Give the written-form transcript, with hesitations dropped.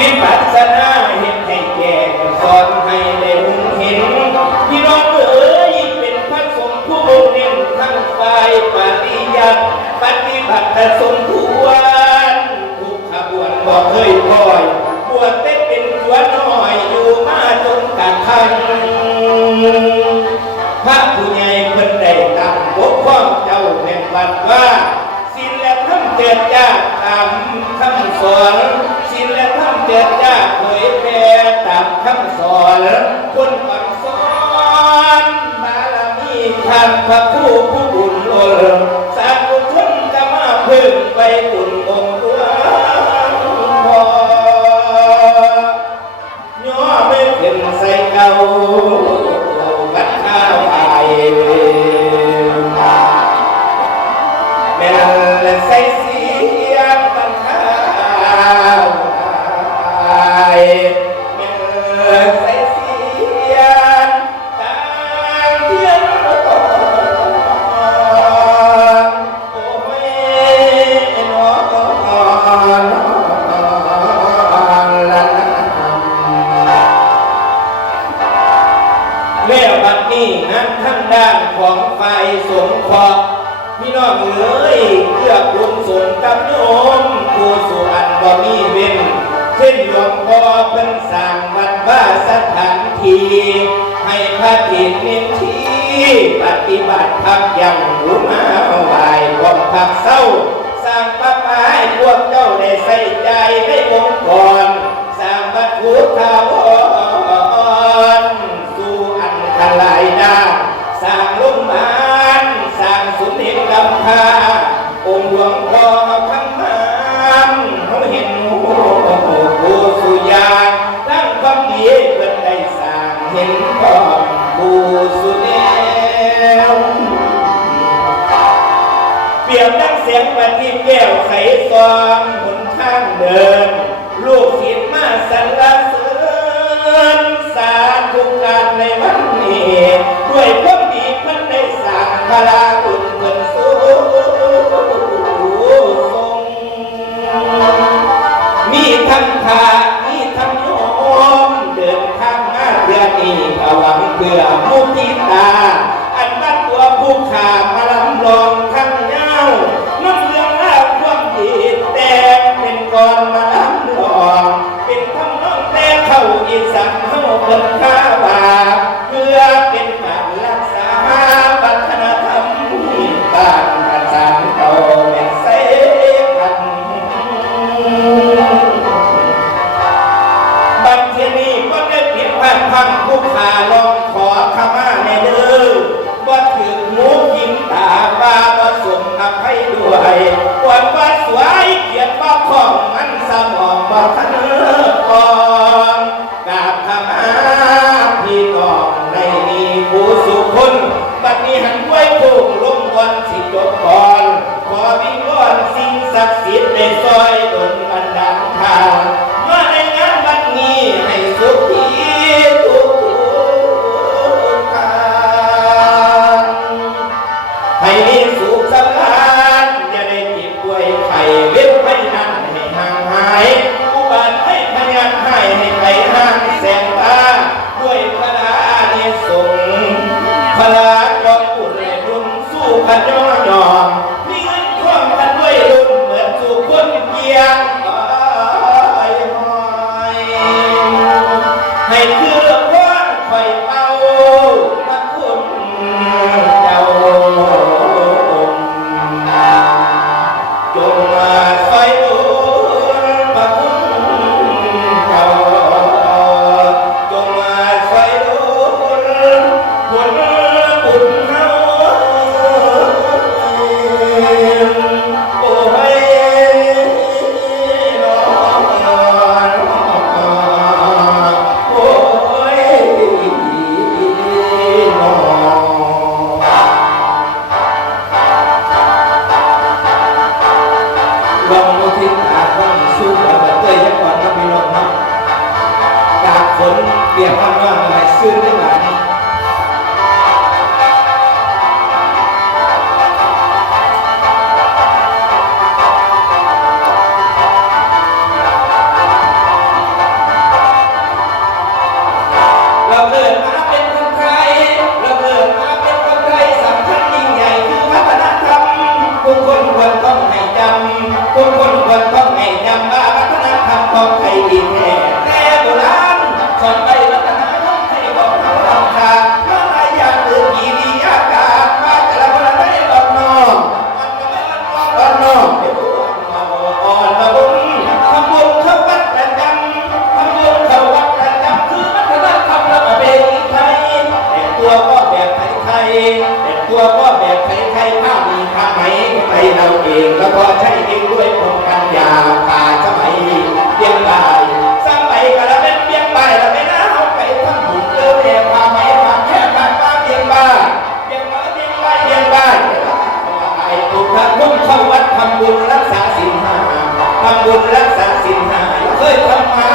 วิปัสสนาเห็นให้แก่สอนให้ได้เห็นพี่น้องเอ๋ยเป็นพระสงฆ์ผู้เน้นทั้งฝ่ายปฏิยัติปฏิบัติสมควรทุกขบวนบอกเคยคอยบวชได้เป็นตัวน้อยอยู่มาจนกระทั่งพระผู้ใหญ่เพิ่นได้ตั้งปกครองเจ้าแห่งวัดว่าศีลและธรรมเจิดจ้าตามคำสอนศีลและธรรมเจิดจ้าเผยแผ่ตามคำสอนคนคำสอนบารมีท่านพระผู้บุญล้นสาธุชนจะมาพึ่งไปบุญองค์หลวงพ่อย่อไม่เป็นใส่เก่าวัดข้าวไปแม่ละใส่เสียงบังข้าวไปแม่ใส่เสียงตามเทียนโอ้ยน้องแล้วบัดนี้นั้นทั้งด้านของฝ่ายสงฆ์พี่น้องเอ๋ยเพื่อบุญสงฆ์กับโยมผู้สุอันบ่มีเว้นเช่นหลวงพ่อเพิ่นสร้างวัดว่าสถานที่ให้พระเถรเน้นที่ปฏิบัติพักยังรู้มาไหวบ่พักเศร้าสร้างพระป่าให้พวกเจ้าได้ใส่ใจในองค์กรสร้างวัดพุทธาวรสู่อันตรายด้านสร้างโรงพยาบาลสร้างศูนย์เด็กกำพร้าองค์หลวงพ่อทั้งมันเขาเห็นผู้สุยางตั้งความดีเพื่อได้สร้างเห็นพ่อผู้สุแนวเปรียบดังเสียงปฏิแก้วไขซองหนทางเดินลูกศิษย์มาสรรเสริญสาธุการในวันนี้ด้วยความดีเพิ่นได้สร้างพลาบุญเพิ่นสูงมีทั้งพามีทั้งโยมเดินทางมาเพื่อนี้หวังเพื่อมุทิตาอันนั้นตัวผู้ขามาลำลองทั้งเงาน้ำเรื่องราวความดีแต่เป็นก่อนมาลำลองเป็นคำน้องแต่เข้าอีสานเฮาเพิ่นข้าว่าเพื่อเป็นการรักษาวัฒนธรรมบ้านอาจารย์เก่าแม่เสกันบัดนี้ก็ได้ผิดพลาดพังผู้ขาลองขอขมาในเด้อว่าถือหมูกินตาว่าว่าสมอภัยด้วยวันว่าสวยเกียรติว่าของมันสมองว่าทันก่อนกราบขมาพี่น้องในนี้ผู้สุคนบัดนี้หันไว้ผู้ลงวันสิจบก่อนขอวิงวอนสิ่งศักดิ์สิทธิ์ในซอยดลบันดาลทางมาในงานบัดนี้ให้สุขีทุกทางให้มีสุขสำราญอย่าได้เจ็บป่วยไข้เว็บไม่นั้นให้ห่างหายอุบัติให้พยานให้ไปห่างแสงตาด้วยพระอานิสงส์พระจอมกุฎรุ่นสู้ขันย่อยอมมีเงินท่วมกันด้วยรุ่นเหมือนสู่คนเกียงให้คือพ่อคอยเป่าพระคุณเจ้าจงมาคอยดูพระคุณเจ้าจงมาคอยดูบุญเฮาโอ้ยน้องโอ้ยน้องลองดูทิศทางว่าสู้กับเตยยังก่อนนะพี่น้องนะจากฝนเปียกข้างนอกอะไรซึ้งได้หลาย ำบุญรักษาศีลห้าทำบุญรักษาศีลห้าเคยทำมา